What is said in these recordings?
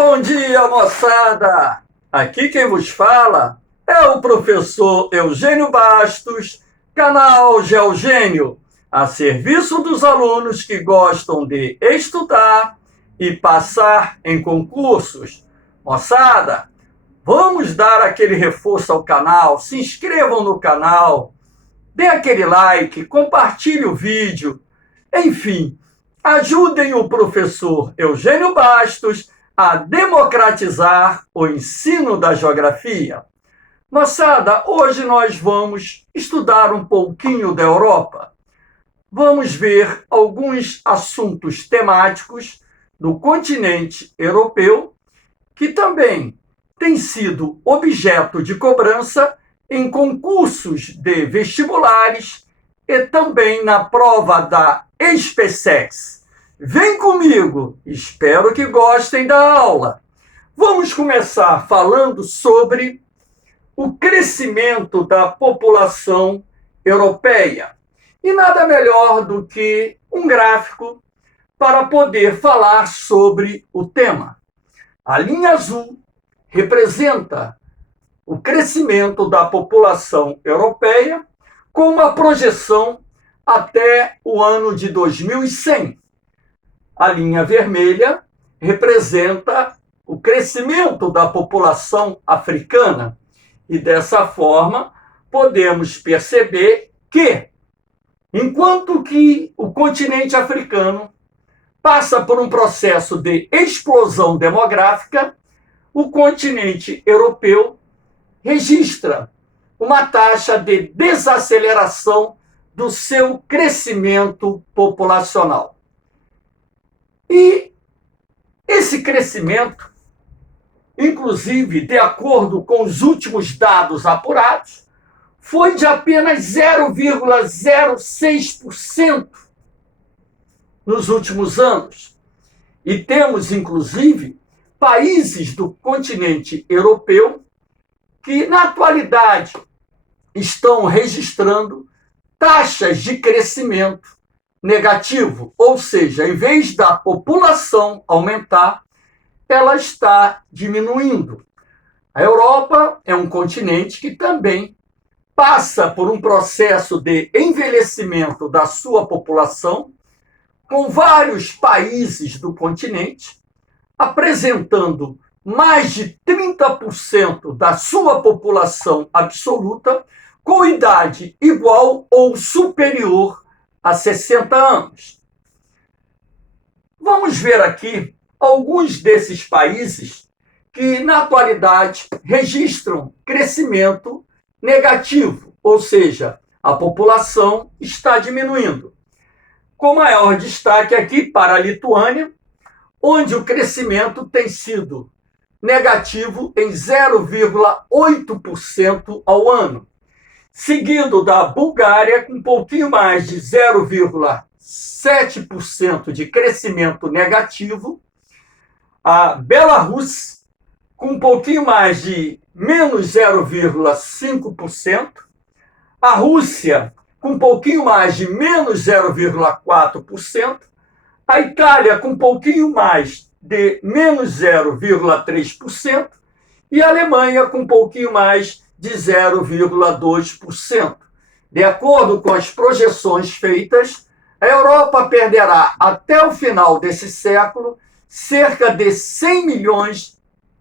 Bom dia, moçada! Aqui quem vos fala é o professor Eugênio Bastos, canal Geogênio, a serviço dos alunos que gostam de estudar e passar em concursos. Moçada, vamos dar aquele reforço ao canal, se inscrevam no canal, dê aquele like, compartilhe o vídeo, enfim, ajudem o professor Eugênio Bastos a democratizar o ensino da geografia. Moçada, hoje nós vamos estudar um pouquinho da Europa. Vamos ver alguns assuntos temáticos do continente europeu que também têm sido objeto de cobrança em concursos de vestibulares e também na prova da SpaceX. Vem comigo, espero que gostem da aula. Vamos começar falando sobre o crescimento da população europeia. E nada melhor do que um gráfico para poder falar sobre o tema. A linha azul representa o crescimento da população europeia com uma projeção até o ano de 2100. A linha vermelha representa o crescimento da população africana. E dessa forma, podemos perceber que, enquanto que o continente africano passa por um processo de explosão demográfica, o continente europeu registra uma taxa de desaceleração do seu crescimento populacional. E esse crescimento, inclusive, de acordo com os últimos dados apurados, foi de apenas 0,06% nos últimos anos. E temos, inclusive, países do continente europeu que, na atualidade, estão registrando taxas de crescimento negativo, ou seja, em vez da população aumentar, ela está diminuindo. A Europa é um continente que também passa por um processo de envelhecimento da sua população, com vários países do continente apresentando mais de 30% da sua população absoluta com idade igual ou superior a 60 anos. Vamos ver aqui alguns desses países que, na atualidade, registram crescimento negativo, ou seja, a população está diminuindo. Com maior destaque aqui para a Lituânia, onde o crescimento tem sido negativo em 0,8% ao ano, seguido da Bulgária com um pouquinho mais de 0,7% de crescimento negativo, a Belarus com um pouquinho mais de menos 0,5%, a Rússia com um pouquinho mais de menos 0,4%, a Itália com um pouquinho mais de menos 0,3% e a Alemanha com um pouquinho mais de 0,2%. De acordo com as projeções feitas, a Europa perderá até o final desse século cerca de 100 milhões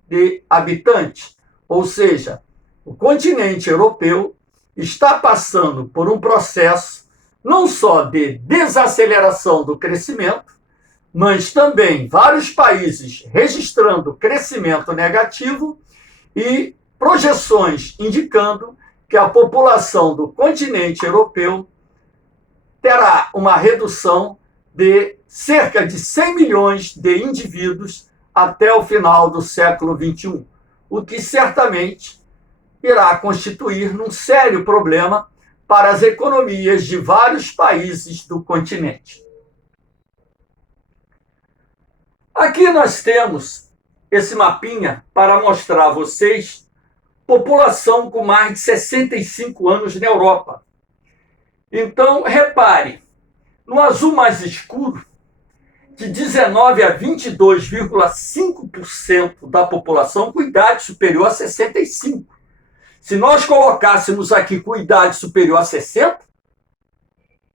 de habitantes. Ou seja, o continente europeu está passando por um processo não só de desaceleração do crescimento, mas também vários países registrando crescimento negativo e projeções indicando que a população do continente europeu terá uma redução de cerca de 100 milhões de indivíduos até o final do século XXI, o que certamente irá constituir um sério problema para as economias de vários países do continente. Aqui nós temos esse mapinha para mostrar a vocês população com mais de 65 anos na Europa. Então, repare, no azul mais escuro de 19 a 22,5% da população com idade superior a 65. Se nós colocássemos aqui com idade superior a 60,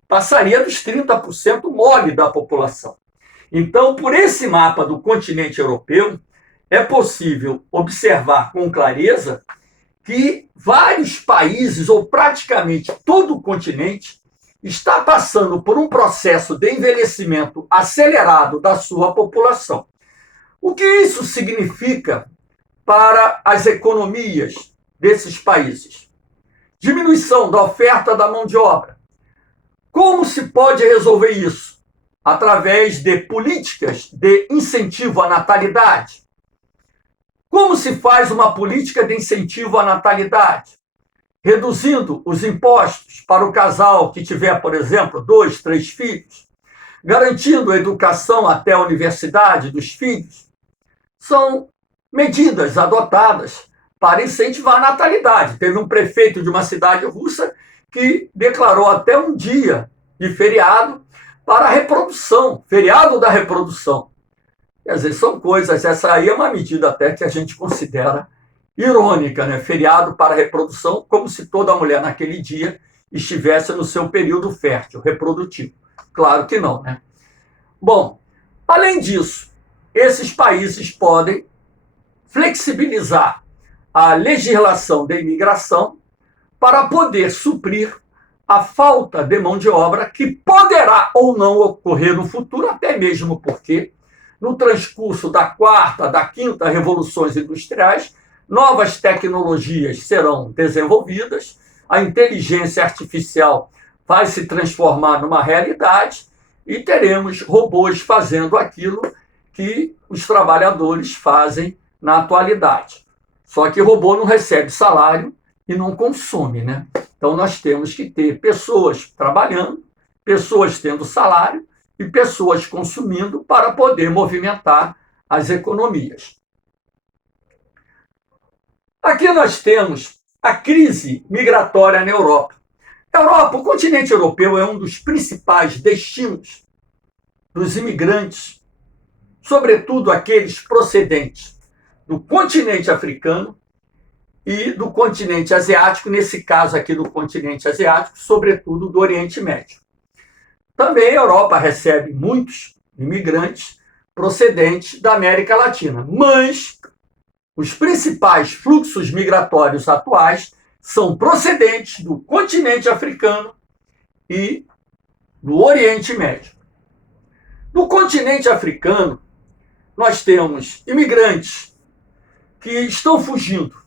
passaria dos 30% mole da população. Então, por esse mapa do continente europeu, é possível observar com clareza que vários países, ou praticamente todo o continente, está passando por um processo de envelhecimento acelerado da sua população. O que isso significa para as economias desses países? Diminuição da oferta da mão de obra. Como se pode resolver isso? Através de políticas de incentivo à natalidade. Como se faz uma política de incentivo à natalidade? Reduzindo os impostos para o casal que tiver, por exemplo, 2, 3 filhos, garantindo a educação até a universidade dos filhos. São medidas adotadas para incentivar a natalidade. Teve um prefeito de uma cidade russa que declarou até um dia de feriado para a reprodução, feriado da reprodução. Quer dizer, são coisas, essa aí é uma medida até que a gente considera irônica, né? Feriado para a reprodução, como se toda mulher naquele dia estivesse no seu período fértil, reprodutivo. Claro que não, né? Bom, além disso, esses países podem flexibilizar a legislação de imigração para poder suprir a falta de mão de obra que poderá ou não ocorrer no futuro, até mesmo porque, no transcurso da quarta, da quinta revoluções industriais, novas tecnologias serão desenvolvidas, a inteligência artificial vai se transformar numa realidade e teremos robôs fazendo aquilo que os trabalhadores fazem na atualidade. Só que robô não recebe salário e não consome, né? Então nós temos que ter pessoas trabalhando, pessoas tendo salário e pessoas consumindo para poder movimentar as economias. Aqui nós temos a crise migratória na Europa. O continente europeu é um dos principais destinos dos imigrantes, sobretudo aqueles procedentes do continente africano e do continente asiático, nesse caso aqui do continente asiático, sobretudo do Oriente Médio. Também a Europa recebe muitos imigrantes procedentes da América Latina, mas os principais fluxos migratórios atuais são procedentes do continente africano e do Oriente Médio. No continente africano, nós temos imigrantes que estão fugindo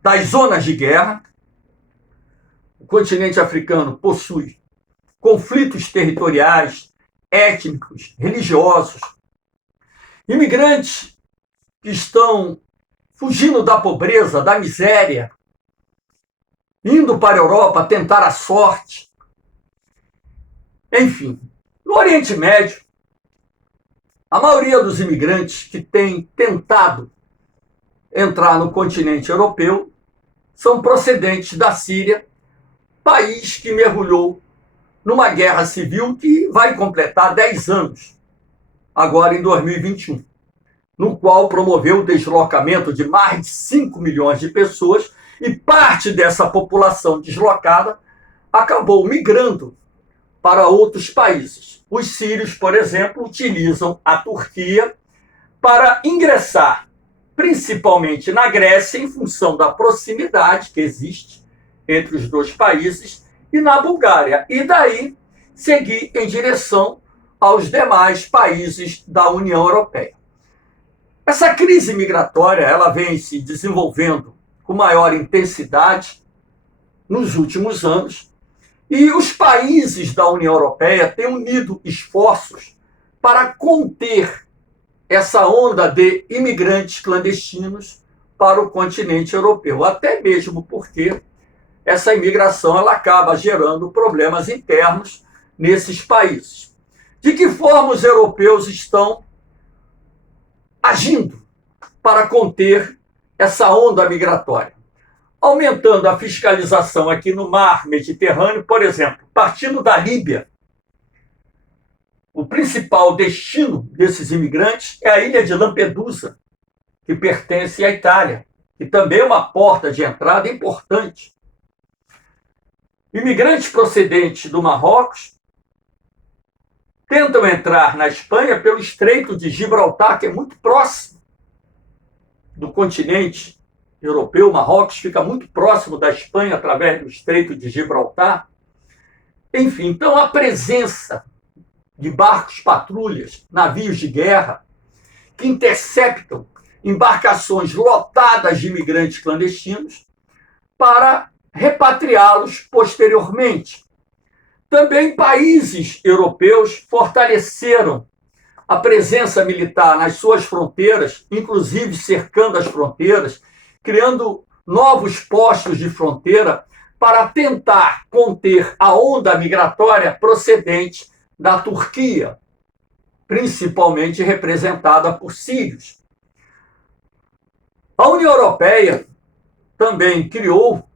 das zonas de guerra. O continente africano possui conflitos territoriais, étnicos, religiosos. Imigrantes que estão fugindo da pobreza, da miséria, indo para a Europa tentar a sorte. Enfim, no Oriente Médio, a maioria dos imigrantes que têm tentado entrar no continente europeu são procedentes da Síria, país que mergulhou numa guerra civil que vai completar 10 anos, agora em 2021, no qual promoveu o deslocamento de mais de 5 milhões de pessoas e parte dessa população deslocada acabou migrando para outros países. Os sírios, por exemplo, utilizam a Turquia para ingressar, principalmente na Grécia, em função da proximidade que existe entre os dois países, e na Bulgária, e daí seguir em direção aos demais países da União Europeia. Essa crise migratória ela vem se desenvolvendo com maior intensidade nos últimos anos, e os países da União Europeia têm unido esforços para conter essa onda de imigrantes clandestinos para o continente europeu, até mesmo porque essa imigração ela acaba gerando problemas internos nesses países. De que forma os europeus estão agindo para conter essa onda migratória? Aumentando a fiscalização aqui no mar Mediterrâneo, por exemplo, partindo da Líbia. o principal destino desses imigrantes é a ilha de Lampedusa, que pertence à Itália, que também é uma porta de entrada importante. Imigrantes procedentes do Marrocos tentam entrar na Espanha pelo Estreito de Gibraltar, que é muito próximo do continente europeu. O Marrocos fica muito próximo da Espanha através do Estreito de Gibraltar. Enfim, então a presença de barcos patrulhas, navios de guerra, que interceptam embarcações lotadas de imigrantes clandestinos para repatriá-los posteriormente. Também países europeus fortaleceram a presença militar nas suas fronteiras, inclusive cercando as fronteiras, criando novos postos de fronteira para tentar conter a onda migratória procedente da Turquia, principalmente representada por sírios. A União Europeia também criou,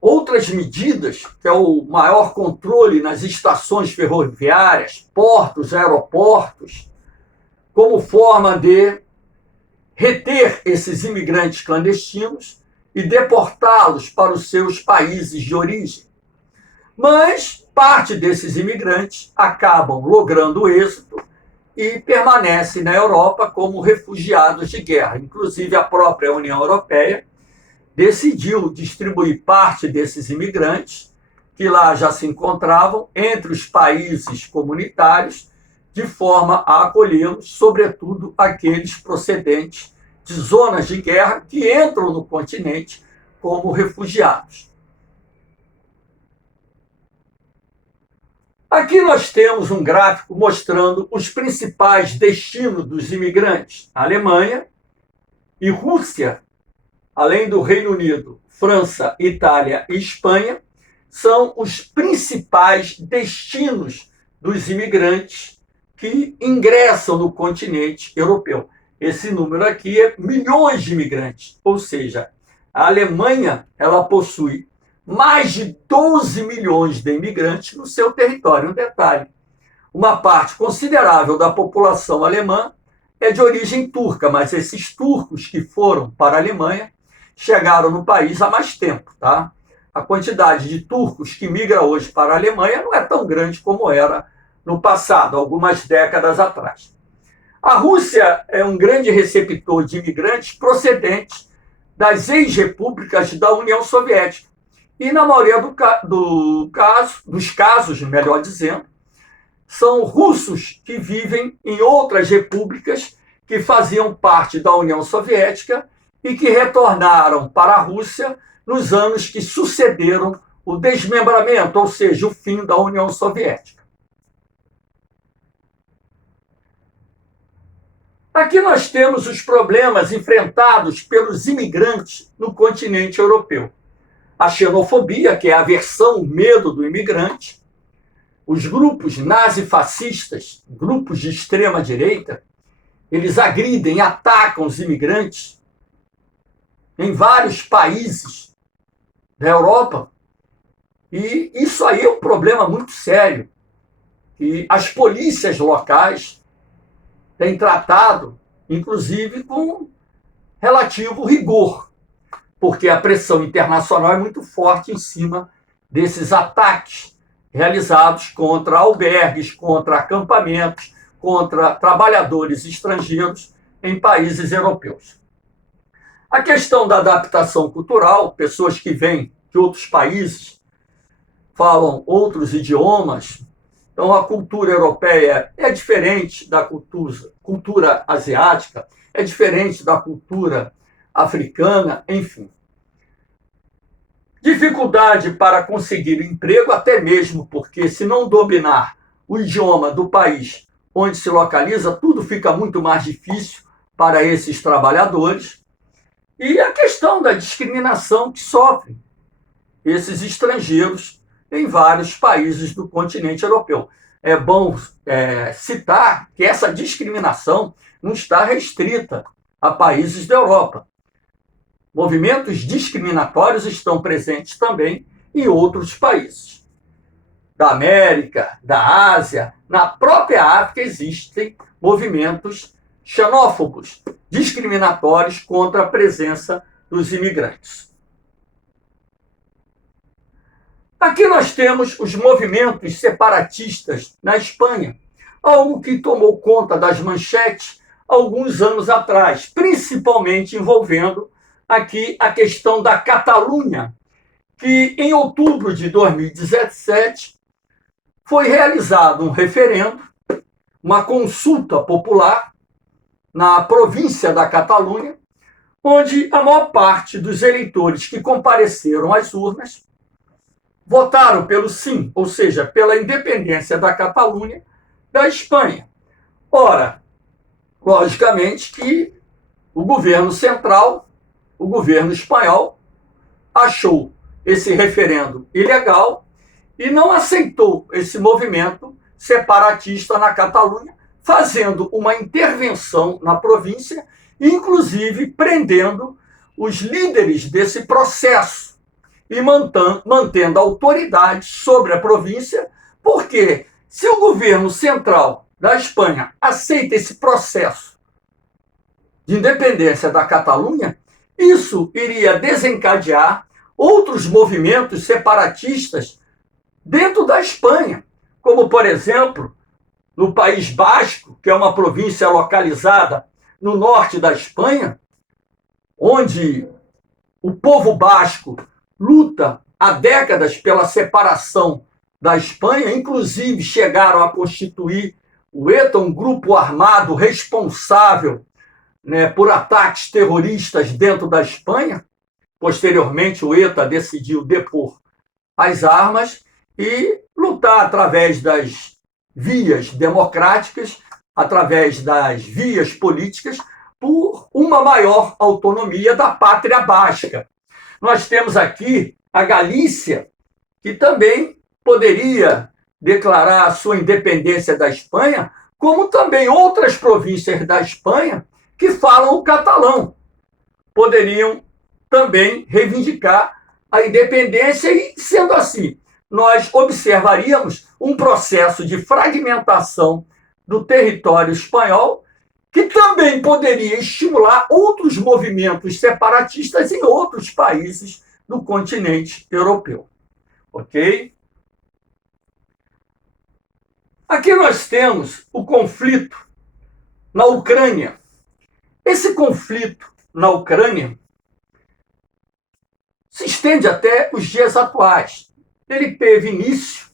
outras medidas, que é o maior controle nas estações ferroviárias, portos, aeroportos, como forma de reter esses imigrantes clandestinos e deportá-los para os seus países de origem. Mas parte desses imigrantes acabam logrando êxito e permanecem na Europa como refugiados de guerra. Inclusive, a própria União Europeia decidiu distribuir parte desses imigrantes, que lá já se encontravam, entre os países comunitários, de forma a acolhê-los, sobretudo aqueles procedentes de zonas de guerra que entram no continente como refugiados. Aqui nós temos um gráfico mostrando os principais destinos dos imigrantes. A Alemanha e Rússia, além do Reino Unido, França, Itália e Espanha, são os principais destinos dos imigrantes que ingressam no continente europeu. Esse número aqui é milhões de imigrantes, ou seja, a Alemanha ela possui mais de 12 milhões de imigrantes no seu território. Um detalhe, uma parte considerável da população alemã é de origem turca, mas esses turcos que foram para a Alemanha chegaram no país há mais tempo, tá? A quantidade de turcos que migra hoje para a Alemanha não é tão grande como era no passado, algumas décadas atrás. A Rússia é um grande receptor de imigrantes procedentes das ex-repúblicas da União Soviética. E na maioria dos casos, melhor dizendo, são russos que vivem em outras repúblicas que faziam parte da União Soviética e que retornaram para a Rússia nos anos que sucederam o desmembramento, ou seja, o fim da União Soviética. Aqui nós temos os problemas enfrentados pelos imigrantes no continente europeu. A xenofobia, que é a aversão, o medo do imigrante, os grupos nazifascistas, grupos de extrema-direita, eles agridem, atacam os imigrantes em vários países da Europa. E isso aí é um problema muito sério. E as polícias locais têm tratado, inclusive, com relativo rigor, porque a pressão internacional é muito forte em cima desses ataques realizados contra albergues, contra acampamentos, contra trabalhadores estrangeiros em países europeus. A questão da adaptação cultural, pessoas que vêm de outros países, falam outros idiomas, então a cultura europeia é diferente da cultura asiática, é diferente da cultura africana, enfim. Dificuldade para conseguir emprego, até mesmo porque, se não dominar o idioma do país onde se localiza, tudo fica muito mais difícil para esses trabalhadores. E a questão da discriminação que sofrem esses estrangeiros em vários países do continente europeu. É bom citar que essa discriminação não está restrita a países da Europa. Movimentos discriminatórios estão presentes também em outros países, da América, da Ásia, na própria África existem movimentos xenófobos, discriminatórios contra a presença dos imigrantes. Aqui nós temos os movimentos separatistas na Espanha, algo que tomou conta das manchetes alguns anos atrás, principalmente envolvendo aqui a questão da Catalunha, que em outubro de 2017 foi realizado um referendo, uma consulta popular na província da Catalunha, onde a maior parte dos eleitores que compareceram às urnas votaram pelo sim, ou seja, pela independência da Catalunha da Espanha. Ora, logicamente que o governo central, o governo espanhol, achou esse referendo ilegal e não aceitou esse movimento separatista na Catalunha, fazendo uma intervenção na província, inclusive prendendo os líderes desse processo e mantendo a autoridade sobre a província, porque se o governo central da Espanha aceita esse processo de independência da Catalunha, isso iria desencadear outros movimentos separatistas dentro da Espanha, como, por exemplo, no País Basco, que é uma província localizada no norte da Espanha, onde o povo basco luta há décadas pela separação da Espanha, inclusive chegaram a constituir o ETA, um grupo armado responsável, né, por ataques terroristas dentro da Espanha. Posteriormente, o ETA decidiu depor as armas e lutar através das vias democráticas, através das vias políticas, por uma maior autonomia da pátria basca. Nós temos aqui a Galícia, que também poderia declarar a sua independência da Espanha, como também outras províncias da Espanha que falam o catalão poderiam também reivindicar a independência e, sendo assim, nós observaríamos um processo de fragmentação do território espanhol que também poderia estimular outros movimentos separatistas em outros países do continente europeu. Ok? Aqui nós temos o conflito na Ucrânia. Esse conflito na Ucrânia se estende até os dias atuais. Ele teve início,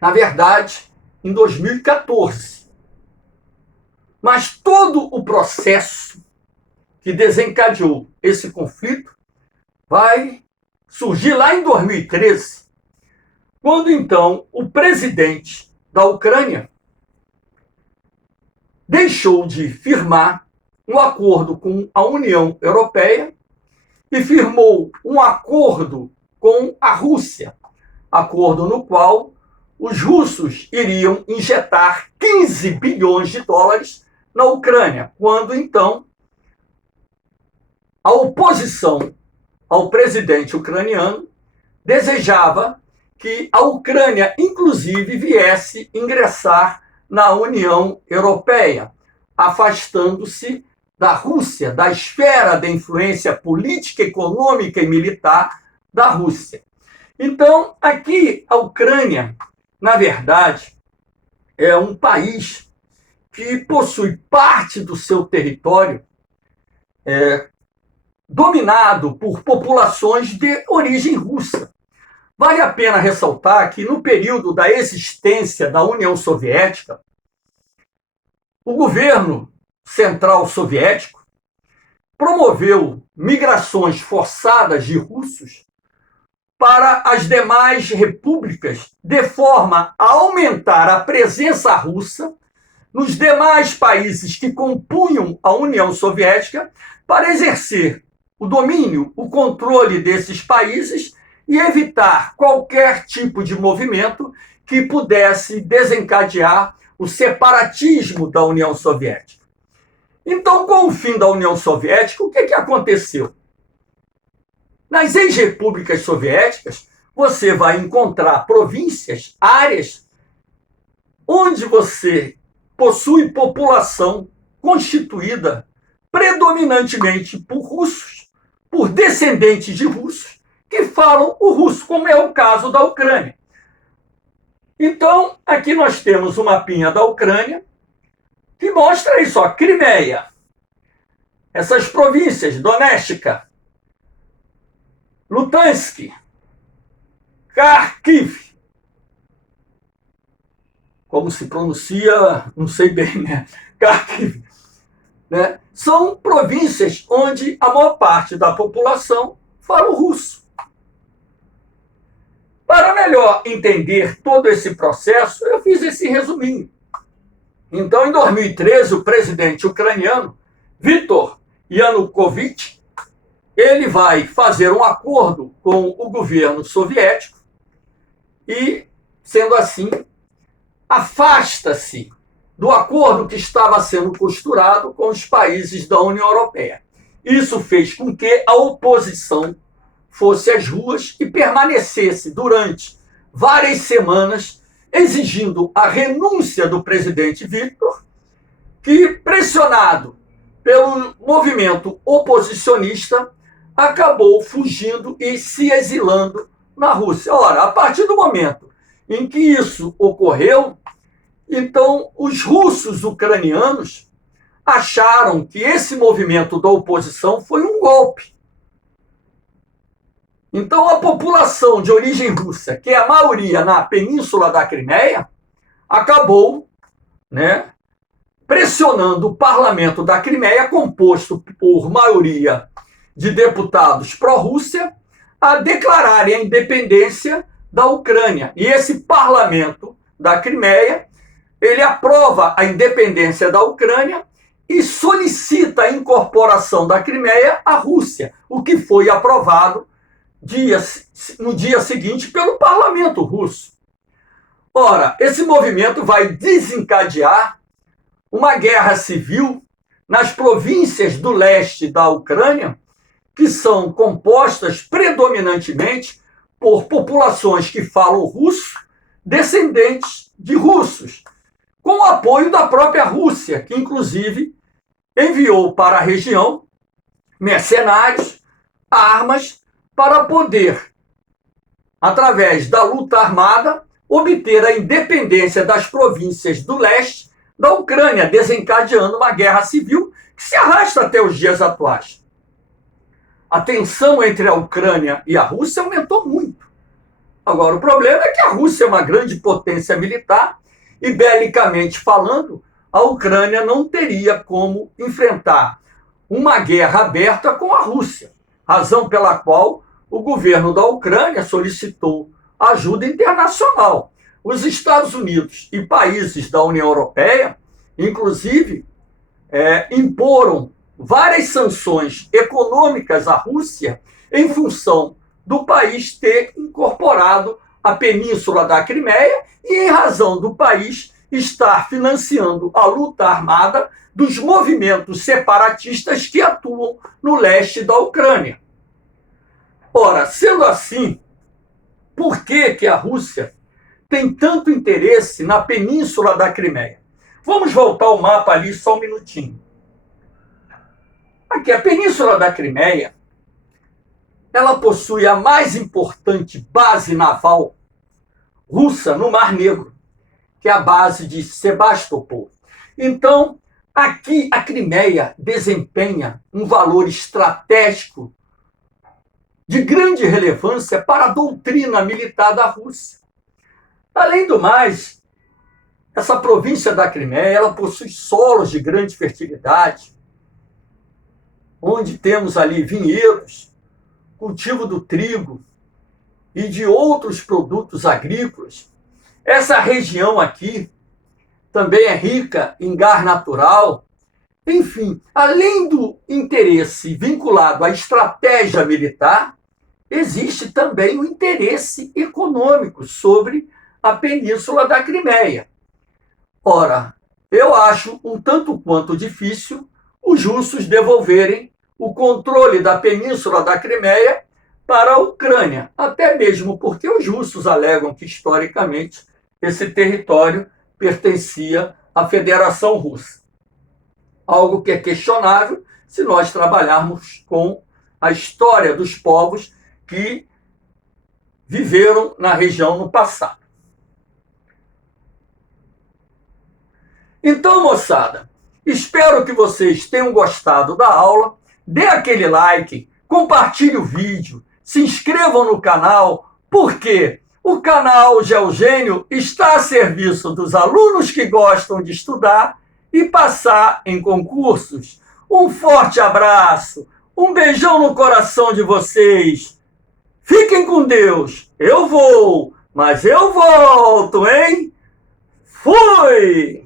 na verdade, em 2014. Mas todo o processo que desencadeou esse conflito vai surgir lá em 2013, quando então o presidente da Ucrânia deixou de firmar um acordo com a União Europeia e firmou um acordo com a Rússia, acordo no qual os russos iriam injetar 15 bilhões de dólares na Ucrânia, quando então a oposição ao presidente ucraniano desejava que a Ucrânia, inclusive, viesse ingressar na União Europeia, afastando-se da Rússia, da esfera de influência política, econômica e militar da Rússia. Então, aqui a Ucrânia, na verdade, é um país que possui parte do seu território dominado por populações de origem russa. Vale a pena ressaltar que, no período da existência da União Soviética, o governo central soviético promoveu migrações forçadas de russos para as demais repúblicas, de forma a aumentar a presença russa nos demais países que compunham a União Soviética, para exercer o domínio, o controle desses países e evitar qualquer tipo de movimento que pudesse desencadear o separatismo da União Soviética. Então, com o fim da União Soviética, o que aconteceu? Nas ex-repúblicas soviéticas, você vai encontrar províncias, áreas onde você possui população constituída predominantemente por russos, por descendentes de russos, que falam o russo, como é o caso da Ucrânia. Então, aqui nós temos um mapinha da Ucrânia que mostra isso, ó, Crimeia, essas províncias, Donetsk, Luhansk, Kharkiv, como se pronuncia, não sei bem, né? Kharkiv, né? São províncias onde a maior parte da população fala o russo. Para melhor entender todo esse processo, eu fiz esse resuminho. Então, em 2013, o presidente ucraniano, Viktor Yanukovych, ele vai fazer um acordo com o governo soviético e, sendo assim, afasta-se do acordo que estava sendo costurado com os países da União Europeia. Isso fez com que a oposição fosse às ruas e permanecesse durante várias semanas exigindo a renúncia do presidente Viktor, que, pressionado pelo movimento oposicionista, acabou fugindo e se exilando na Rússia. Ora, a partir do momento em que isso ocorreu, então os russos ucranianos acharam que esse movimento da oposição foi um golpe. Então a população de origem russa, que é a maioria na península da Crimeia, acabou, né, pressionando o parlamento da Crimeia, composto por maioria de deputados pró-Rússia, a declararem a independência da Ucrânia. E esse parlamento da Crimeia, ele aprova a independência da Ucrânia e solicita a incorporação da Crimeia à Rússia, o que foi aprovado no dia seguinte pelo parlamento russo. Ora, esse movimento vai desencadear uma guerra civil nas províncias do leste da Ucrânia, que são compostas predominantemente por populações que falam russo, descendentes de russos, com o apoio da própria Rússia, que inclusive enviou para a região mercenários, armas, para poder, através da luta armada, obter a independência das províncias do leste da Ucrânia, desencadeando uma guerra civil que se arrasta até os dias atuais. A tensão entre a Ucrânia e a Rússia aumentou muito. Agora, o problema é que a Rússia é uma grande potência militar e, belicamente falando, a Ucrânia não teria como enfrentar uma guerra aberta com a Rússia, razão pela qual o governo da Ucrânia solicitou ajuda internacional. Os Estados Unidos e países da União Europeia, inclusive, imporam várias sanções econômicas à Rússia em função do país ter incorporado a península da Crimeia e em razão do país estar financiando a luta armada dos movimentos separatistas que atuam no leste da Ucrânia. Ora, sendo assim, por que a Rússia tem tanto interesse na península da Crimeia? Vamos voltar ao mapa ali só um minutinho. Aqui, a península da Crimeia, ela possui a mais importante base naval russa no Mar Negro, que é a base de Sebastopol. Então, aqui a Crimeia desempenha um valor estratégico de grande relevância para a doutrina militar da Rússia. Além do mais, essa província da Crimeia, ela possui solos de grande fertilidade, onde temos ali vinhedos, cultivo do trigo e de outros produtos agrícolas. Essa região aqui também é rica em gás natural. Enfim, além do interesse vinculado à estratégia militar, existe também o interesse econômico sobre a península da Crimeia. Ora, eu acho um tanto quanto difícil os russos devolverem o controle da península da Crimeia para a Ucrânia, até mesmo porque os russos alegam que, historicamente, esse território pertencia à Federação Russa. Algo que é questionável se nós trabalharmos com a história dos povos que viveram na região no passado. Então, moçada, espero que vocês tenham gostado da aula. Dê aquele like, compartilhe o vídeo, se inscrevam no canal, porque o canal Geogênio está a serviço dos alunos que gostam de estudar e passar em concursos. Um forte abraço, um beijão no coração de vocês. Fiquem com Deus. Eu vou, mas eu volto, hein? Fui!